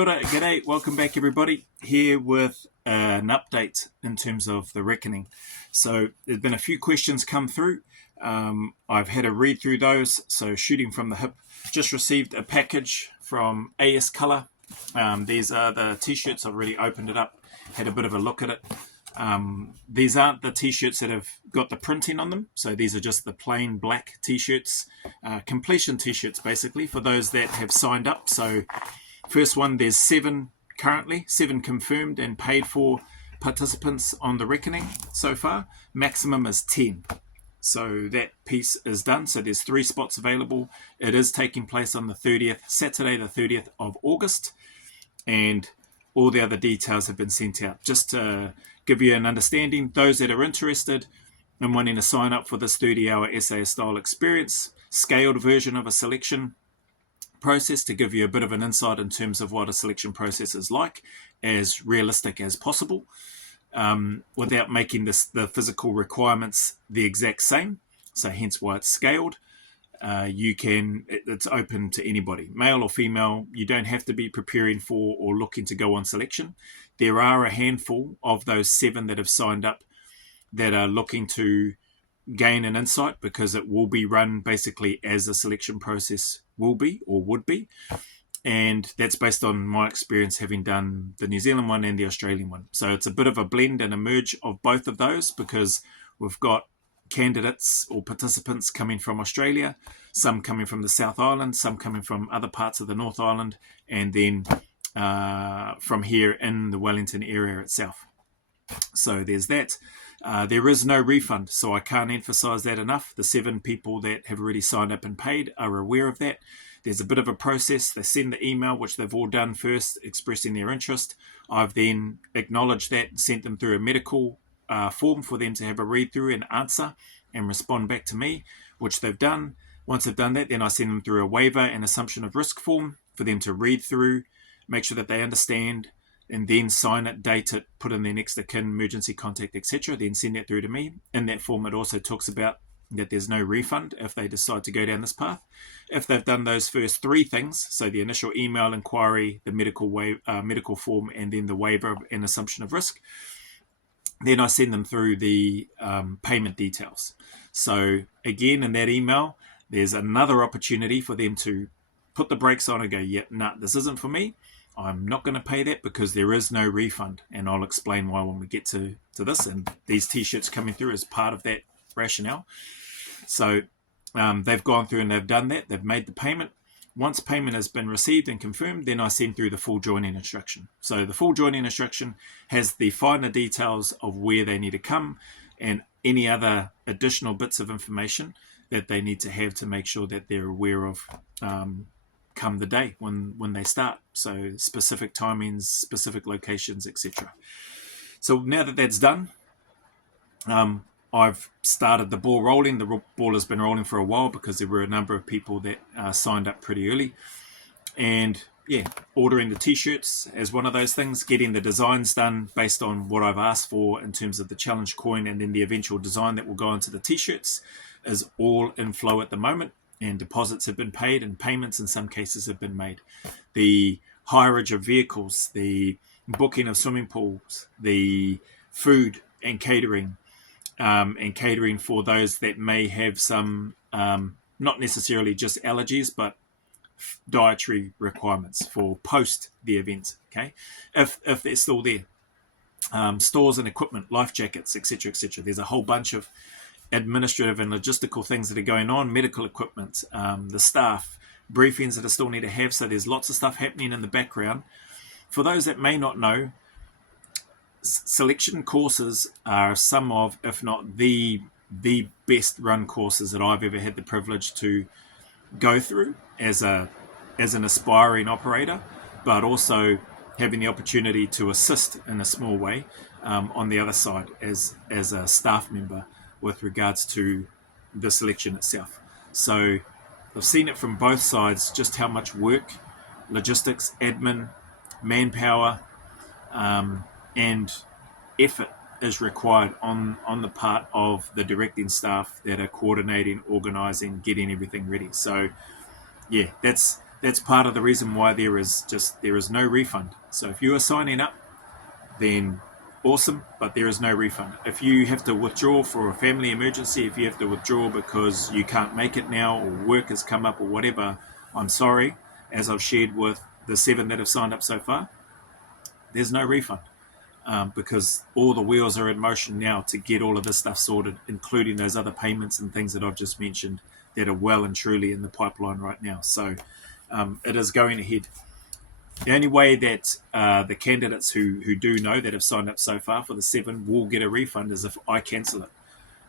Kia ora, g'day, welcome back everybody, here with an update in terms of the reckoning. So there's been a few questions come through. I've had a read through those, so shooting from the hip. Just received a package from AS Colour. These are the t-shirts. I've already opened it up, had a bit of a look at it. These aren't the t-shirts that have got the printing on them, so these are just the plain black t-shirts, completion t-shirts basically for those that have signed up. So first one, there's 7 currently, 7 confirmed and paid for participants on the reckoning so far. Maximum is 10. So that piece is done. So there's 3 spots available. It is taking place on the 30th, Saturday the 30th of August. And all the other details have been sent out. Just to give you an understanding, those that are interested in wanting to sign up for this 30-hour SAS style experience, scaled version of a selection process to give you a bit of an insight in terms of what a selection process is like, as realistic as possible, without making the physical requirements the exact same. So hence why it's scaled. It's open to anybody, male or female. You don't have to be preparing for or looking to go on selection. There are a handful of those 7 that have signed up that are looking to gain an insight, because it will be run basically as a selection process will be or would be. And that's based on my experience having done the New Zealand one and the Australian one. So it's a bit of a blend and a merge of both of those, because we've got candidates or participants coming from Australia, some coming from the South Island, some coming from other parts of the North Island, and then from here in the Wellington area itself. So there's that. There is no refund, so I can't emphasize that enough. The 7 people that have already signed up and paid are aware of that. There's a bit of a process. They send the email, which they've all done first, expressing their interest. I've then acknowledged that and sent them through a medical form for them to have a read through and answer and respond back to me, which they've done. Once they've done that, then I send them through a waiver and assumption of risk form for them to read through, make sure that they understand, and then sign it, date it, put in their next of kin, emergency contact, etc. Then send that through to me. In that form, it also talks about that there's no refund if they decide to go down this path. If they've done those first 3 things, so the initial email inquiry, the medical form, and then the waiver and assumption of risk, then I send them through the payment details. So again, in that email, there's another opportunity for them to put the brakes on and go, yeah, nah, this isn't for me. I'm not going to pay that, because there is no refund. And I'll explain why when we get to this. And these t-shirts coming through as part of that rationale. So they've gone through and they've done that. They've made the payment. Once payment has been received and confirmed, then I send through the full joining instruction. So the full joining instruction has the finer details of where they need to come and any other additional bits of information that they need to have to make sure that they're aware of come the day when they start. So specific timings, specific locations, etc. So now that that's done, I've started the ball rolling. The ball has been rolling for a while because there were a number of people that signed up pretty early. And yeah, ordering the t-shirts as one of those things, getting the designs done based on what I've asked for in terms of the challenge coin, and then the eventual design that will go into the t-shirts is all in flow at the moment. And deposits have been paid and payments in some cases have been made. The hireage of vehicles, the booking of swimming pools, the food and catering for those that may have some, not necessarily just allergies, but dietary requirements for post the event, okay? If they're still there. Stores and equipment, life jackets, etc., etc. There's a whole bunch of administrative and logistical things that are going on, medical equipment, the staff, briefings that I still need to have. So there's lots of stuff happening in the background. For those that may not know, selection courses are some of, if not the best run courses that I've ever had the privilege to go through as an aspiring operator, but also having the opportunity to assist in a small way on the other side as a staff member with regards to the selection itself. So I've seen it from both sides, just how much work, logistics, admin, manpower, and effort is required on the part of the directing staff that are coordinating, organising, getting everything ready. So yeah, that's that's part of the reason why there is no refund. So if you are signing up, then awesome, but there is no refund. If you have to withdraw for a family emergency, if you have to withdraw because you can't make it now or work has come up or whatever, I'm sorry. As I've shared with the 7 that have signed up so far, there's no refund. Because all the wheels are in motion now to get all of this stuff sorted, including those other payments and things that I've just mentioned that are well and truly in the pipeline right now. So it is going ahead. The only way that the candidates who do know that have signed up so far for the 7 will get a refund is if I cancel it.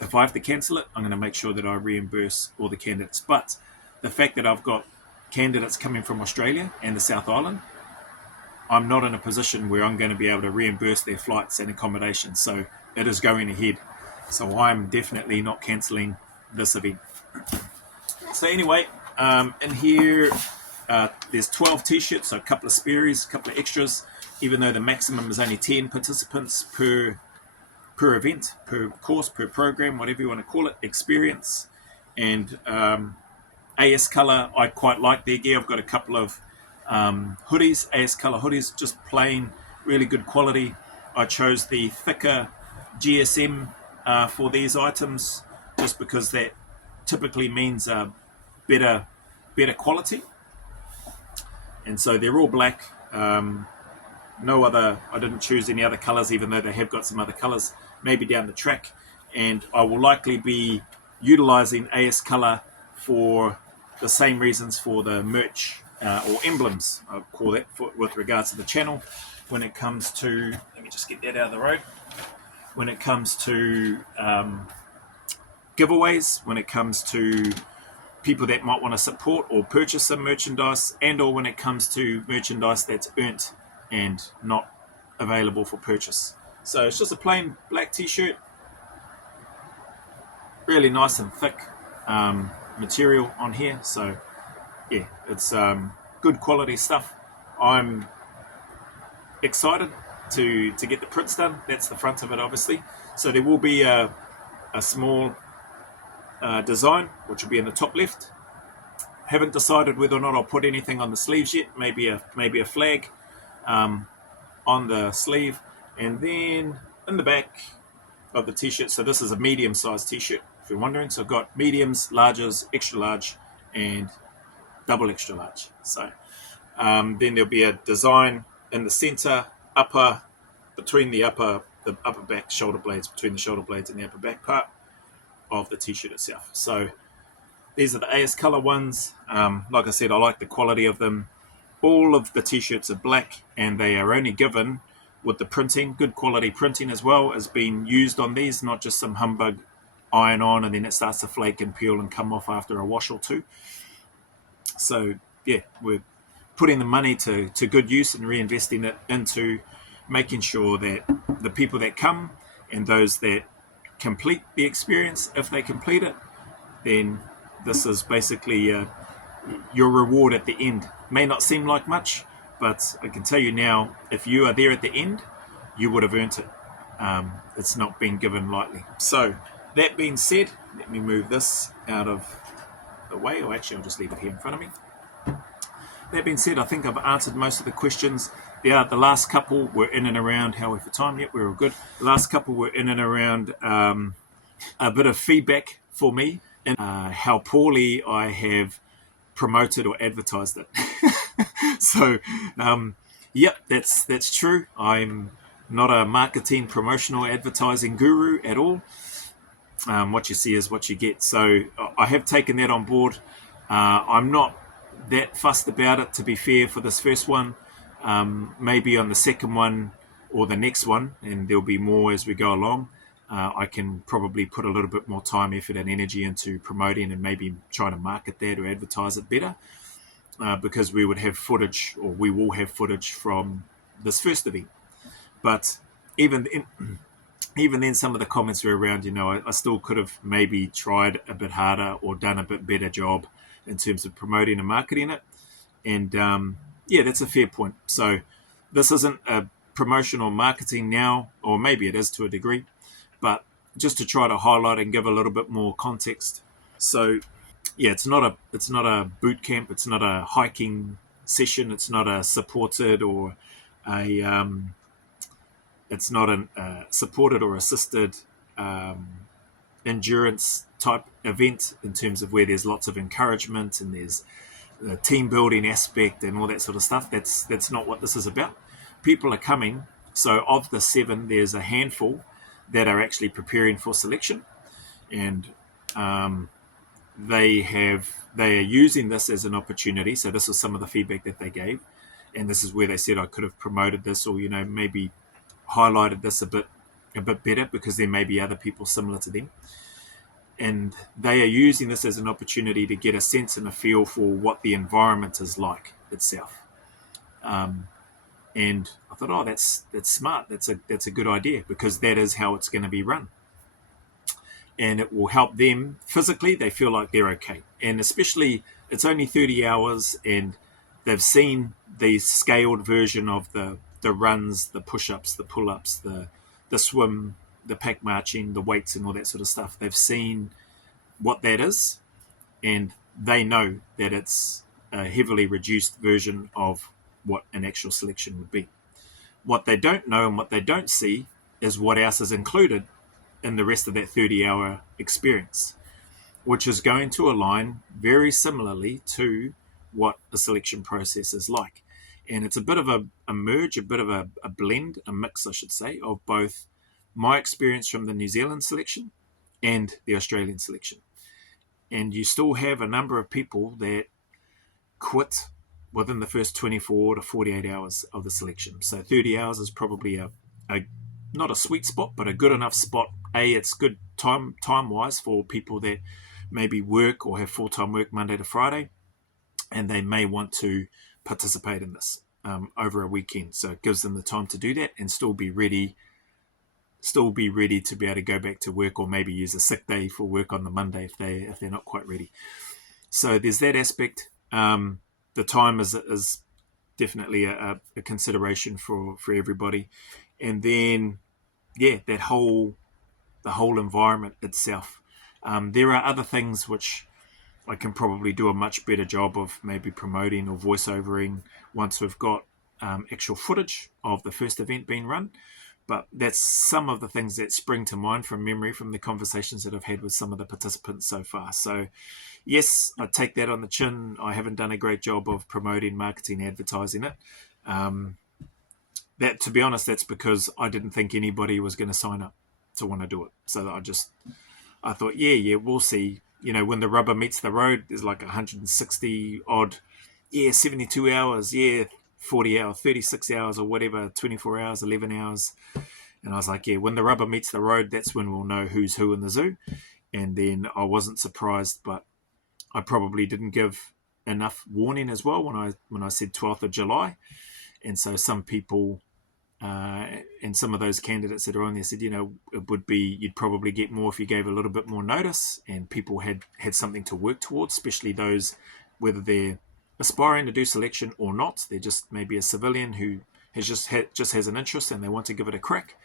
If I have to cancel it, I'm going to make sure that I reimburse all the candidates. But the fact that I've got candidates coming from Australia and the South Island, I'm not in a position where I'm going to be able to reimburse their flights and accommodation. So it is going ahead. So I'm definitely not cancelling this event. So anyway, in here, there's 12 t-shirts, so a couple of spares, a couple of extras, even though the maximum is only 10 participants per event, per course, per program, whatever you want to call it, experience. And AS Colour, I quite like their gear. I've got a couple of hoodies, AS Colour hoodies, just plain, really good quality. I chose the thicker GSM for these items just because that typically means better quality. And so they're all black. No other, I didn't choose any other colours, even though they have got some other colours, maybe down the track. And I will likely be utilising AS Colour for the same reasons for the merch or emblems, I'll call that, with regards to the channel. When it comes to, let me just get that out of the road. When it comes to giveaways, when it comes to people that might want to support or purchase some merchandise, and or when it comes to merchandise that's earned and not available for purchase. So it's just a plain black t-shirt, really nice and thick material on here. So yeah, it's good quality stuff. I'm excited to get the prints done. That's the front of it, obviously. So there will be a small design, which will be in the top left. Haven't decided whether or not I'll put anything on the sleeves yet. Maybe a flag on the sleeve, and then in the back of the t-shirt. So this is a medium-sized t-shirt, if you're wondering. So I've got mediums, larges, extra large, and double extra large. So then there'll be a design in the center, between the upper back shoulder blades, between the shoulder blades and the upper back part of the t-shirt itself. So these are the AS Colour ones. Like I said, I like the quality of them. All of the t-shirts are black, and they are only given with the printing, good quality printing as well as being used on these, not just some humbug iron on and then it starts to flake and peel and come off after a wash or two. So yeah, we're putting the money to good use and reinvesting it into making sure that the people that come and those that complete the experience, if they complete it, then this is basically your reward at the end. May not seem like much, but I can tell you now, if you are there at the end, you would have earned it. It's not been given lightly. So that being said, let me move this out of the way, or actually I'll just leave it here in front of me. That being said, I think I've answered most of the questions. The last couple were in and around, how are we for time? Yep, we're all good. The last couple were in and around a bit of feedback for me and how poorly I have promoted or advertised it. So, yep, that's true. I'm not a marketing, promotional, advertising guru at all. What you see is what you get. So I have taken that on board. I'm not that fussed about it, to be fair, for this first one. Maybe on the second one or the next one, and there'll be more as we go along. I can probably put a little bit more time, effort, and energy into promoting and maybe trying to market that or advertise it better, because we would have footage, or we will have footage from this first event. But even then, some of the comments were around, I still could have maybe tried a bit harder or done a bit better job in terms of promoting and marketing it. And yeah, that's a fair point. So this isn't a promotional marketing now, or maybe it is to a degree, but just to try to highlight and give a little bit more context. So yeah, it's not a boot camp. It's not a hiking session. It's not a supported or a it's not a supported or assisted um, endurance type event in terms of where there's lots of encouragement and there's the team building aspect and all that sort of stuff. That's not what this is about. People are coming. So of the 7, there's a handful that are actually preparing for selection, and um, they are using this as an opportunity. So this was some of the feedback that they gave, and this is where they said I could have promoted this, or maybe highlighted this a bit better, because there may be other people similar to them. And they are using this as an opportunity to get a sense and a feel for what the environment is like itself. And I thought, oh, that's smart. That's a good idea, because that is how it's going to be run, and it will help them physically. They feel like they're okay, and especially it's only 30 hours, and they've seen the scaled version of the runs, the push-ups, the pull-ups, the swim, the pack marching, the weights, and all that sort of stuff. They've seen what that is, and they know that it's a heavily reduced version of what an actual selection would be. What they don't know and what they don't see is what else is included in the rest of that 30-hour experience, which is going to align very similarly to what the selection process is like. And it's a bit of a merge, a bit of a blend, a mix, I should say, of both my experience from the New Zealand selection and the Australian selection. And you still have a number of people that quit within the first 24 to 48 hours of the selection. So 30 hours is probably a not a sweet spot, but a good enough spot. It's good time-wise for people that maybe work or have full-time work Monday to Friday, and they may want to participate in this over a weekend. So it gives them the time to do that and still be ready to be able to go back to work, or maybe use a sick day for work on the Monday if they're not quite ready. So there's that aspect. The time is definitely a consideration for everybody, and then the whole environment itself. There are other things which I can probably do a much better job of maybe promoting or voiceovering once we've got actual footage of the first event being run. But that's some of the things that spring to mind from memory from the conversations that I've had with some of the participants so far. So yes, I take that on the chin. I haven't done a great job of promoting, marketing, advertising it. That, to be honest, that's because I didn't think anybody was going to sign up to want to do it. So I thought, we'll see. When the rubber meets the road, there's like 160 odd, 72 hours, 40 hours, 36 hours or whatever, 24 hours, 11 hours. And I was like, when the rubber meets the road, that's when we'll know who's who in the zoo. And then I wasn't surprised, but I probably didn't give enough warning as well when I said 12th of July. And so some people and some of those candidates that are on there said, it would be, you'd probably get more if you gave a little bit more notice, and people had something to work towards, especially those, whether they're aspiring to do selection or not. They're just maybe a civilian who has just has an interest and they want to give it a crack.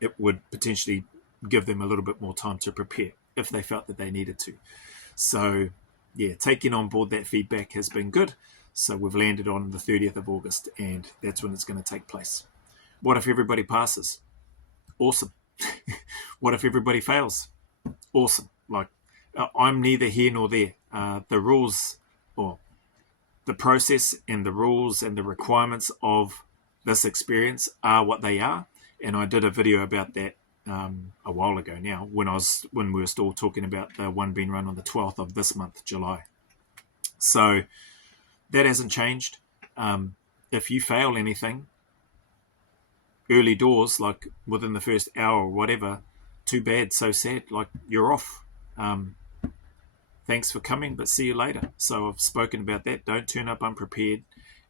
It would potentially give them a little bit more time to prepare if they felt that they needed to. So taking on board that feedback has been good. So we've landed on the 30th of August, and that's when it's going to take place. What if everybody passes? Awesome. What if everybody fails? Awesome. Like, I'm neither here nor there. The rules, or the process and the rules and the requirements of this experience are what they are. And I did a video about that a while ago now, when we were still talking about the one being run on the 12th of this month, July. So that hasn't changed. If you fail anything early doors, like within the first hour or whatever, too bad, so sad. Like, you're off. Thanks for coming, but see you later. So I've spoken about that. Don't turn up unprepared,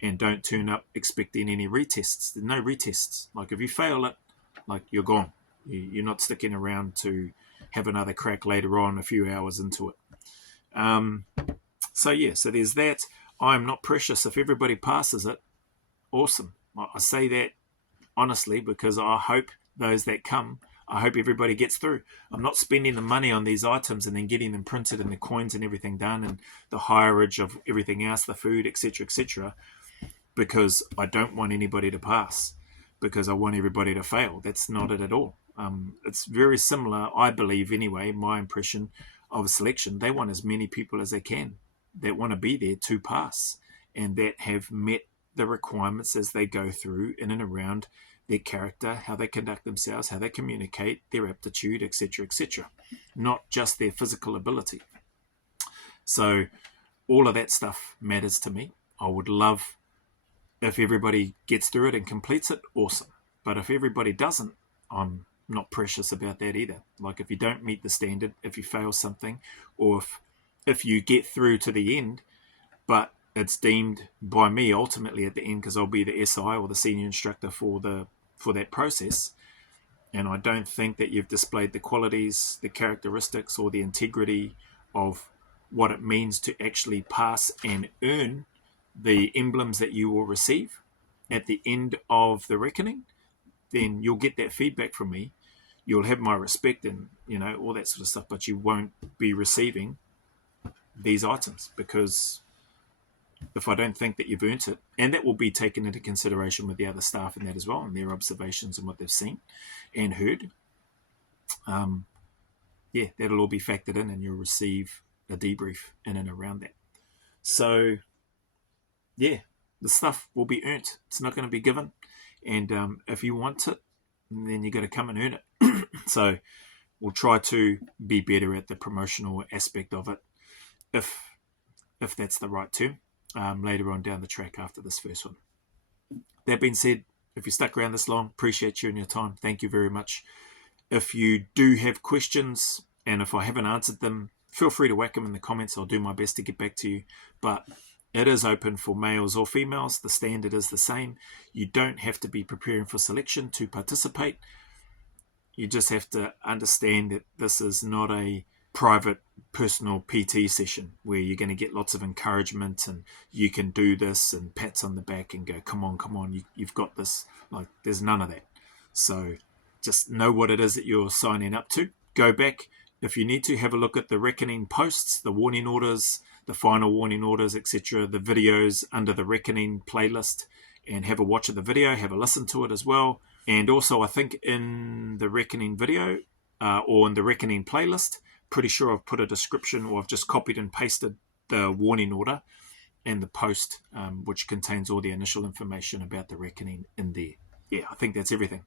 and don't turn up expecting any retests. There's no retests. Like, if you fail it, like, you're gone. You're not sticking around to have another crack later on, a few hours into it. So there's that. I'm not precious. If everybody passes it, awesome. I say that honestly because I hope those that come, I hope everybody gets through. I'm not spending the money on these items and then getting them printed and the coins and everything done and the hireage of everything else, the food, etc., because I don't want anybody to pass, because I want everybody to fail. That's not it at all. It's very similar, I believe anyway, my impression of selection. They want as many people as they can that want to be there to pass and that have met the requirements as they go through in and around their character, how they conduct themselves, how they communicate, their aptitude, etc., not just their physical ability. So all of that stuff matters to me. I would love if everybody gets through it and completes it, awesome. But if everybody doesn't, I'm not precious about that either. Like if you don't meet the standard, if you fail something, or if you get through to the end, but it's deemed by me ultimately at the end, because I'll be the SI or the senior instructor for that process, and I don't think that you've displayed the qualities, the characteristics, or the integrity of what it means to actually pass and earn the emblems that you will receive at the end of the reckoning, then you'll get that feedback from me. You'll have my respect and, all that sort of stuff, but you won't be receiving these items, because if I don't think that you've earned it, and that will be taken into consideration with the other staff and that as well, and their observations and what they've seen and heard, that'll all be factored in, and you'll receive a debrief in and around that. So, the stuff will be earned. It's not going to be given. And if you want it, then you got to come and earn it. So we'll try to be better at the promotional aspect of it, if that's the right term, later on down the track after this first one. That being said, if you stuck around this long, appreciate you and your time. Thank you very much. If you do have questions, and if I haven't answered them, feel free to whack them in the comments. I'll do my best to get back to you. But it is open for males or females. The standard is the same. You don't have to be preparing for selection to participate. You just have to understand that this is not a private personal PT session where you're going to get lots of encouragement and you can do this and pats on the back and go, come on, you've got this. Like, there's none of that. So just know what it is that you're signing up to. Go back. If you need to, have a look at the reckoning posts, the warning orders, the final warning orders, etc., the videos under the reckoning playlist, and have a watch of the video, have a listen to it as well. And also, I think in the reckoning video or in the reckoning playlist, pretty sure I've put a description, or I've just copied and pasted the warning order and the post, which contains all the initial information about the reckoning in there. Yeah, I think that's everything.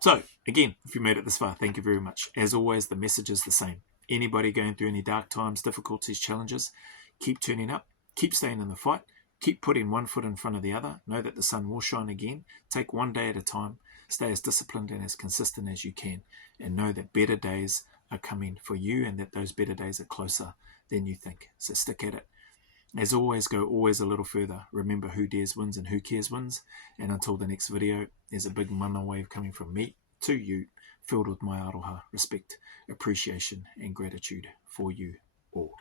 So, again, if you made it this far, thank you very much. As always, the message is the same. Anybody going through any dark times, difficulties, challenges, keep turning up, keep staying in the fight, keep putting one foot in front of the other. Know that the sun will shine again. Take one day at a time. Stay as disciplined and as consistent as you can. And know that better days are coming for you, and that those better days are closer than you think. So stick at it. As always, go always a little further. Remember, who dares wins and who cares wins. And until the next video, there's a big mana wave coming from me to you, filled with my aroha, respect, appreciation, and gratitude for you all.